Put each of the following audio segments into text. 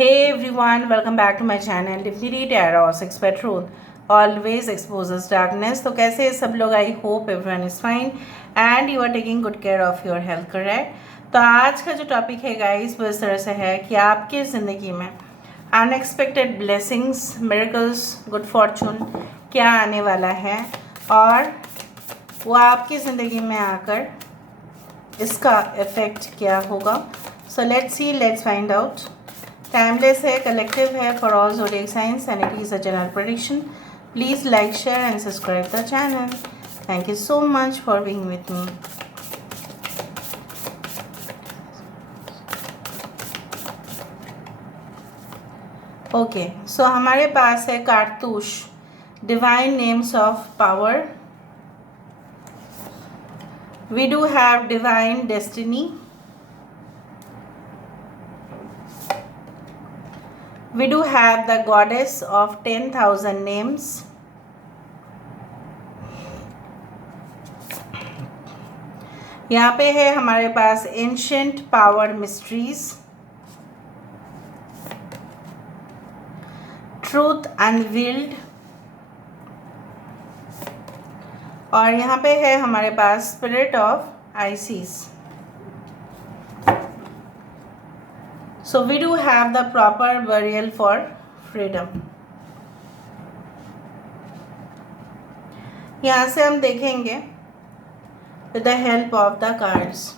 Hey everyone, welcome back to my channel Divinity Tarot Expert Truth always exposes darkness. तो कैसे हैं सब लोग? I hope everyone is fine and you are taking good care of your health, correct? तो आज का जो topic है गाइस वो इस तरह से है कि आपके ज़िंदगी में unexpected blessings, miracles, good fortune क्या आने वाला है और वो आपकी ज़िंदगी में आकर इसका इफ़ेक्ट क्या होगा. So let's see, let's find out. Timeless है, कलेक्टिव है for all zodiac signs and it is a general prediction. Please like, share and subscribe the channel. Thank you so much for being with me. Okay, so हमारे पास है कारतूस, divine names of power. We do have divine destiny. We do have the goddess of 10,000 names. यहाँ पे है हमारे पास ancient power mysteries, truth unveiled, और यहाँ पे है हमारे पास spirit of Isis. So we do have the proper burial for freedom. यहाँ से हम देखेंगे with the help of the cards.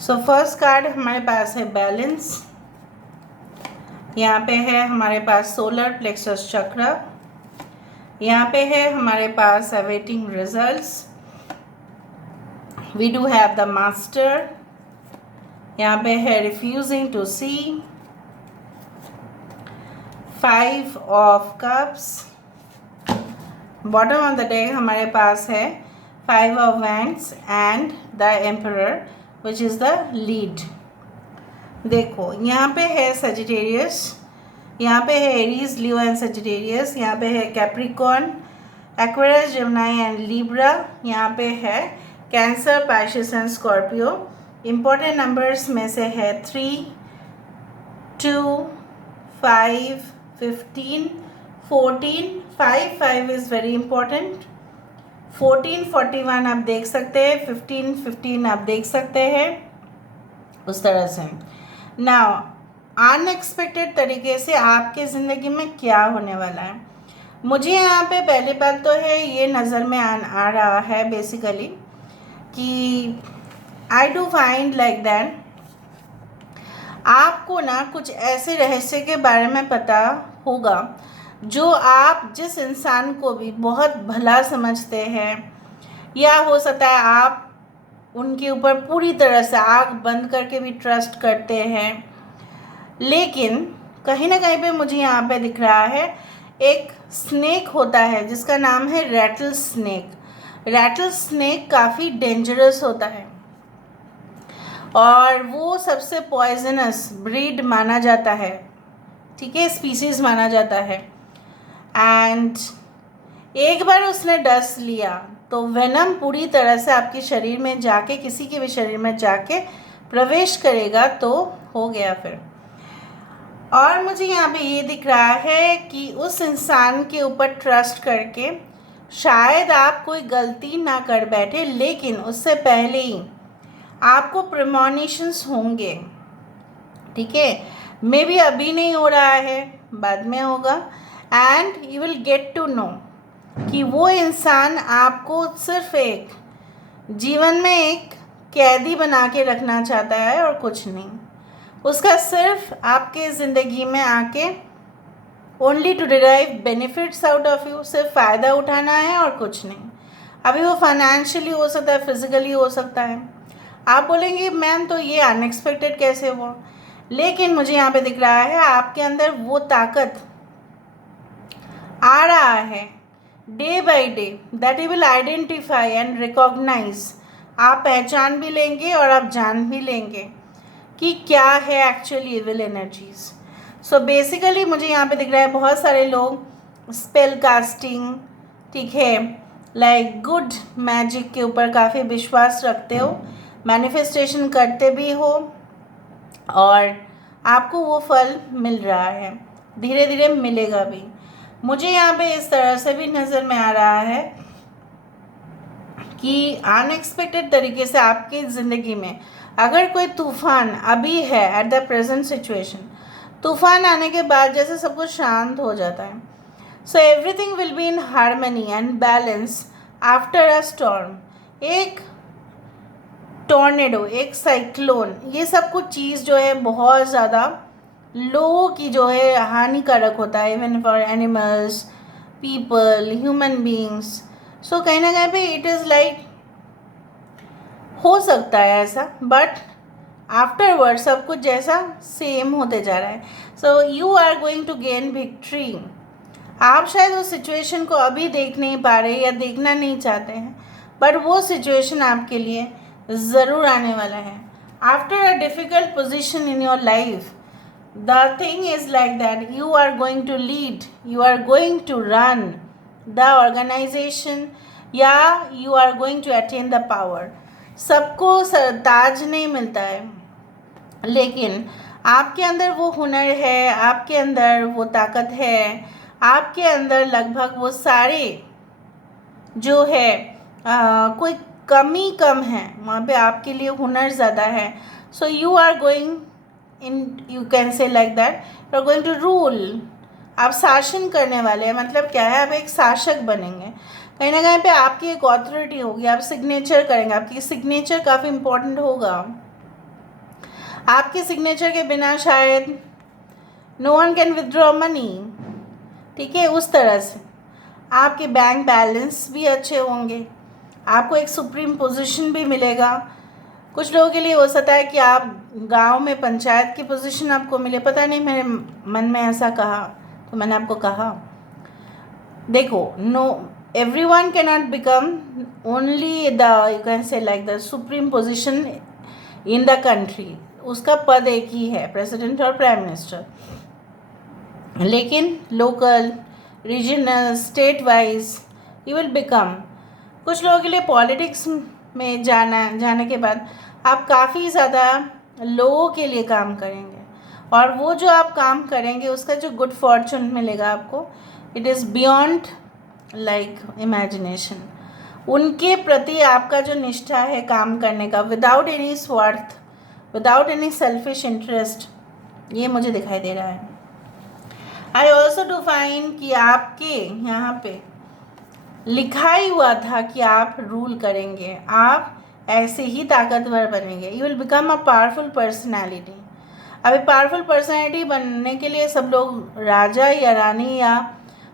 So first card हमारे पास है बैलेंस. यहाँ पे है हमारे पास सोलर प्लेक्सस चक्र. यहाँ पे है हमारे पास awaiting results. We do have the master. यहाँ पे है refusing to see. 5 of cups. Bottom of the deck हमारे पास है 5 of wands and the emperor which is the lead. देखो यहाँ पे है सजिटेरियस, यहाँ पे है एरीज, लियो एंड सजिटेरियस. यहाँ पे है Capricorn, Aquarius, Gemini and Libra. यहाँ पे है cancer, Pisces and Scorpio. Important numbers में से है 3, 2, 5, 15, 14. 5 इज़ वेरी इम्पोर्टेंट. 14, 41 आप देख सकते हैं. 15 आप देख सकते हैं. उस तरह से नाउ अनएक्सपेक्टेड तरीके से आपके ज़िंदगी में क्या होने वाला है. मुझे यहाँ पे पहली बात तो है ये नज़र में आ रहा है बेसिकली कि I do find like that आपको ना कुछ ऐसे रहस्य के बारे में पता होगा जो आप जिस इंसान को भी बहुत भला समझते हैं, या हो सकता है आप उनके ऊपर पूरी तरह से आँख बंद करके भी ट्रस्ट करते हैं, लेकिन कहीं ना कहीं पे मुझे यहाँ पे दिख रहा है एक स्नेक होता है जिसका नाम है रैटल स्नेक. रैटल स्नेक काफ़ी डेंजरस होता है और वो सबसे पॉइजनस ब्रीड माना जाता है, ठीक है, स्पीसीज़ माना जाता है. एंड एक बार उसने डस लिया तो वेनम पूरी तरह से आपके शरीर में जाके, किसी के भी शरीर में जाके प्रवेश करेगा तो हो गया फिर. और मुझे यहाँ पे ये दिख रहा है कि उस इंसान के ऊपर ट्रस्ट करके शायद आप कोई गलती ना कर बैठे, लेकिन उससे पहले ही आपको प्रेमोनिशंस होंगे, ठीक है. मे बी अभी नहीं हो रहा है, बाद में होगा. And you will get to know कि वो इंसान आपको सिर्फ एक जीवन में एक कैदी बना के रखना चाहता है और कुछ नहीं. उसका सिर्फ आपके ज़िंदगी में आके only to derive benefits out of you, सिर्फ फ़ायदा उठाना है और कुछ नहीं. अभी वो फाइनेंशियली हो सकता है, फिज़िकली हो सकता है. आप बोलेंगे मैम तो ये अनएक्सपेक्टेड कैसे हुआ, लेकिन मुझे यहाँ पे दिख रहा है आपके अंदर वो ताकत आ रहा है day by day, that you will identify and recognise. आप पहचान भी लेंगे और आप जान भी लेंगे कि क्या है actually evil energies. So basically मुझे यहाँ पे दिख रहा है बहुत सारे लोग स्पेल कास्टिंग, ठीक है, लाइक गुड मैजिक के ऊपर काफ़ी विश्वास रखते हो, मैनिफेस्टेशन करते भी हो और आपको वो फल मिल रहा है, धीरे धीरे मिलेगा भी। मुझे यहाँ पे इस तरह से भी नज़र में आ रहा है कि अनएक्सपेक्टेड तरीके से आपकी ज़िंदगी में अगर कोई तूफ़ान अभी है एट द प्रेजेंट सिचुएशन, तूफ़ान आने के बाद जैसे सब कुछ शांत हो जाता है। So everything will be in harmony and balance after a storm. एक टॉर्नेडो, एक साइक्लोन, ये सब कुछ चीज़ जो है बहुत ज़्यादा लोगों की जो है हानिकारक होता है, even for animals, people, human beings. So कहीं ना कहीं पे इट इज़ लाइक हो सकता है ऐसा, बट आफ्टरवर्ड सब कुछ जैसा सेम होते जा रहा है। So you are going to gain victory. आप शायद उस सिचुएशन को अभी देख नहीं पा रहे या देखना नहीं चाहते हैं, बट वो सिचुएशन आपके लिए ज़रूर आने वाला है। After a difficult position in your life, the thing is like that you are going to lead, you are going to run the organization, या you are going to attain the power. सबको ताज नहीं मिलता है, लेकिन आपके अंदर वो हुनर है, आपके अंदर वो ताकत है, आपके अंदर लगभग वो सारे जो है कोई कमी कम है, वहाँ पे आपके लिए हुनर ज़्यादा है। So you are going in, you can say like that, you are going to rule. आप शासन करने वाले हैं, मतलब क्या है, आप एक शासक बनेंगे। कहीं ना कहीं पे आपकी एक ऑथोरिटी होगी, आप सिग्नेचर करेंगे, आपकी सिग्नेचर काफ़ी इम्पोर्टेंट होगा। आपके सिग्नेचर के बिना शायद no one can withdraw money, ठीक है, उस तरह से। आपके बैंक बैलेंस भी अच्छे होंगे, आपको एक सुप्रीम पोजीशन भी मिलेगा। कुछ लोगों के लिए हो सकता है कि आप गांव में पंचायत की पोजीशन आपको मिले, पता नहीं, मेरे मन में ऐसा कहा तो मैंने आपको कहा। देखो, no, everyone cannot become only the, you can say like the supreme position in the country। उसका पद एक ही है, प्रेसिडेंट और प्राइम मिनिस्टर, लेकिन local, regional, state wise you will become. कुछ लोगों के लिए पॉलिटिक्स में जाने के बाद आप काफ़ी ज़्यादा लोगों के लिए काम करेंगे, और वो जो आप काम करेंगे उसका जो गुड फॉर्चून मिलेगा आपको, it is beyond like imagination. उनके प्रति आपका जो निष्ठा है काम करने का, विदाउट एनी स्वार्थ, विदाउट एनी सेल्फिश इंटरेस्ट, ये मुझे दिखाई दे रहा है। आई ऑल्सो डू फाइन कि आपके यहाँ पे लिखा ही हुआ था कि आप रूल करेंगे, आप ऐसे ही ताकतवर बनेंगे। You will become a powerful personality. अभी पावरफुल पर्सनैलिटी बनने के लिए सब लोग राजा या रानी या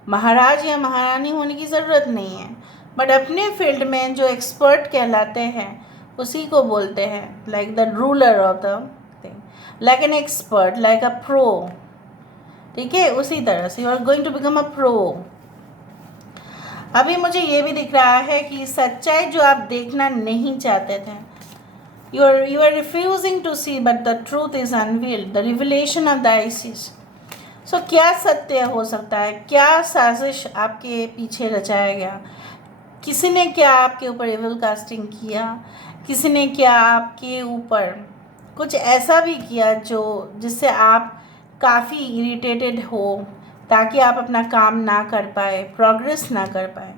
महाराज या महारानी होने की ज़रूरत नहीं है, बट अपने फील्ड में जो एक्सपर्ट कहलाते हैं उसी को बोलते हैं like the ruler of the thing, like an expert, like a pro, ठीक है, उसी तरह से you are going to become a pro. अभी मुझे ये भी दिख रहा है कि सच्चाई जो आप देखना नहीं चाहते थे, you are refusing to see, but the truth is unveiled, the revelation of the Isis। सो क्या सत्य हो सकता है, क्या साजिश आपके पीछे रचाया गया, किसी ने क्या आपके ऊपर एविल कास्टिंग किया, किसी ने क्या आपके ऊपर कुछ ऐसा भी किया जो जिससे आप काफ़ी इरिटेटेड हो, ताकि आप अपना काम ना कर पाए, प्रोग्रेस ना कर पाए।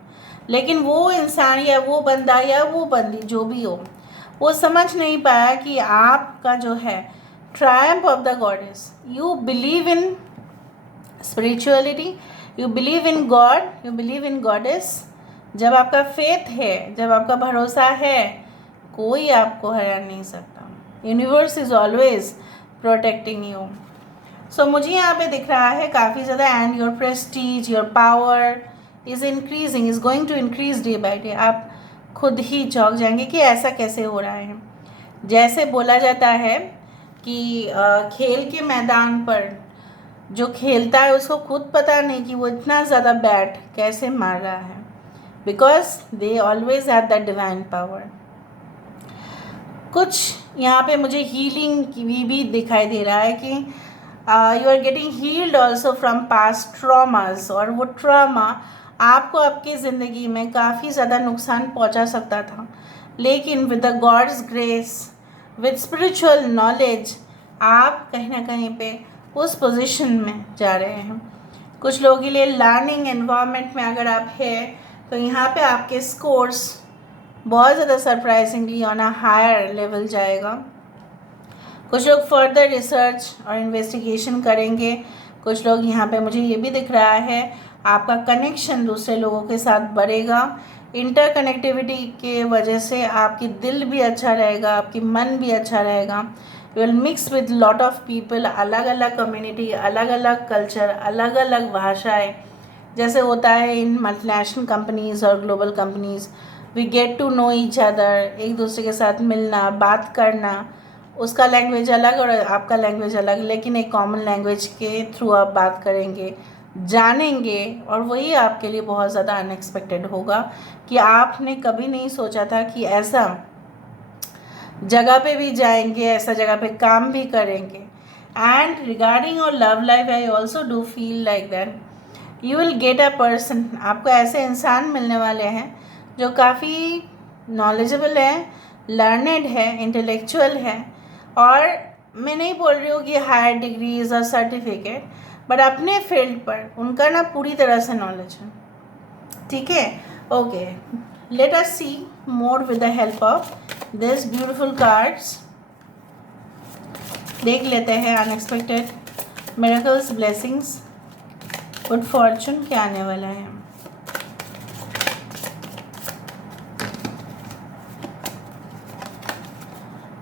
लेकिन वो इंसान या वो बंदा या वो बंदी जो भी हो, वो समझ नहीं पाया कि आपका जो है Triumph of the goddess, you believe in spirituality, you believe in God, you believe in goddess. जब आपका फेथ है, जब आपका भरोसा है, कोई आपको हरा नहीं सकता। Universe is always protecting you. So मुझे यहाँ पे दिख रहा है काफ़ी ज़्यादा, and your prestige, your power is increasing, is going to increase day by day. आप खुद ही चौंक जाएंगे कि ऐसा कैसे हो रहा है। जैसे बोला जाता है कि खेल के मैदान पर जो खेलता है उसको खुद पता नहीं कि वो इतना ज़्यादा बैट कैसे मार रहा है, because they always have that divine power. कुछ यहाँ पे मुझे हीलिंग की भी दिखाई दे रहा है कि you are getting healed also from past traumas, और वो ट्रॉमा आपको आपकी ज़िंदगी में काफ़ी ज़्यादा नुकसान पहुँचा सकता था, लेकिन with the gods grace, with spiritual knowledge, आप कहीं ना कहीं पे उस पोजीशन में जा रहे हैं। कुछ लोगों के लिए लर्निंग एनवायरनमेंट में अगर आप हैं तो यहाँ पे आपके स्कोर्स बहुत ज़्यादा surprisingly on a higher level जाएगा। कुछ लोग फर्दर रिसर्च और इन्वेस्टिगेशन करेंगे। कुछ लोग यहाँ पे मुझे ये भी दिख रहा है आपका कनेक्शन दूसरे लोगों के साथ बढ़ेगा। इंटरकनेक्टिविटी के वजह से आपकी दिल भी अच्छा रहेगा, आपकी मन भी अच्छा रहेगा। You will mix with lot of people, अलग अलग कम्युनिटी, अलग अलग कल्चर, अलग अलग भाषाएँ, जैसे होता है इन मल्टीनेशनल कंपनीज़ और global companies. We get to know each other, एक दूसरे के साथ मिलना, बात करना, उसका लैंग्वेज अलग और आपका लैंग्वेज अलग, लेकिन एक कॉमन लैंग्वेज के थ्रू आप बात करेंगे, जानेंगे, और वही आपके लिए बहुत ज़्यादा अनएक्सपेक्टेड होगा कि आपने कभी नहीं सोचा था कि ऐसा जगह पे भी जाएंगे, ऐसा जगह पे काम भी करेंगे। And regarding your love life, I also do feel like that you will get a person, आपको ऐसे इंसान मिलने वाले हैं जो काफ़ी नॉलेजेबल है, लर्नेड है, इंटेलेक्चुअल है, और मैं नहीं बोल रही हूँ कि हायर डिग्रीज और सर्टिफिकेट, बट अपने फील्ड पर उनका ना पूरी तरह से नॉलेज है। ठीक है, okay, let us see more with the help of this beautiful cards. देख लेते हैं unexpected miracles, blessings, good fortune क्या आने वाला है।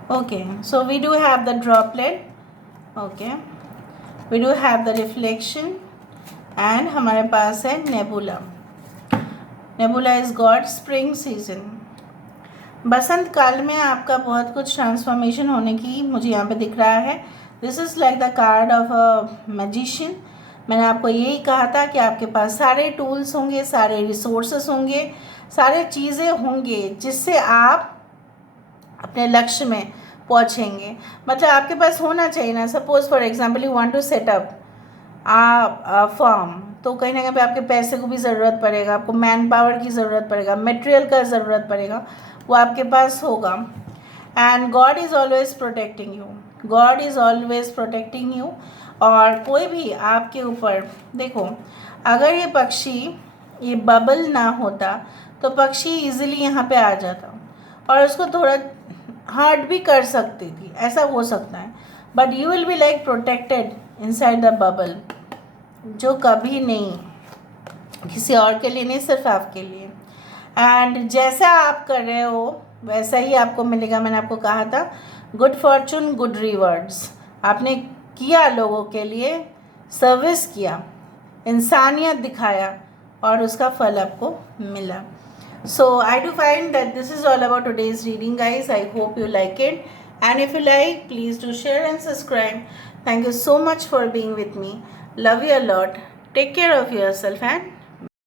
Okay, so we do have the droplet, okay, we do have the reflection, and हमारे पास है nebula. Nebula is god spring season. बसंत काल में आपका बहुत कुछ ट्रांसफॉर्मेशन होने की मुझे यहाँ पे दिख रहा है। This is like the card of a magician. मैंने आपको यही कहा था कि आपके पास सारे टूल्स होंगे, सारे रिसोर्सेस होंगे, सारे चीज़ें होंगे जिससे आप अपने लक्ष्य में पहुँचेंगे। मतलब आपके पास होना चाहिए ना। Suppose for example you want to set up form, तो कहीं ना कहीं पे आपके पैसे को भी ज़रूरत पड़ेगा, आपको मैन पावर की ज़रूरत पड़ेगा, मटेरियल का ज़रूरत पड़ेगा, वो आपके पास होगा। And God is always protecting you, God is always protecting you. और कोई भी आपके ऊपर, देखो अगर ये पक्षी, ये बबल ना होता तो पक्षी इजीली यहाँ पे आ जाता और उसको थोड़ा हर्ट भी कर सकती थी, ऐसा हो सकता है, but you will be like protected inside the bubble, जो कभी नहीं, किसी और के लिए नहीं, सिर्फ आपके लिए। एंड जैसा आप कर रहे हो वैसा ही आपको मिलेगा। मैंने आपको कहा था गुड फॉर्चून, गुड रिवॉर्ड्स। आपने किया, लोगों के लिए सर्विस किया, इंसानियत दिखाया, और उसका फल आपको मिला। So I do find that this is all about today's reading, guys. I hope you like it, and if you like, please do share and subscribe. Thank you so much for being with me. Love you a lot. Take care of yourself and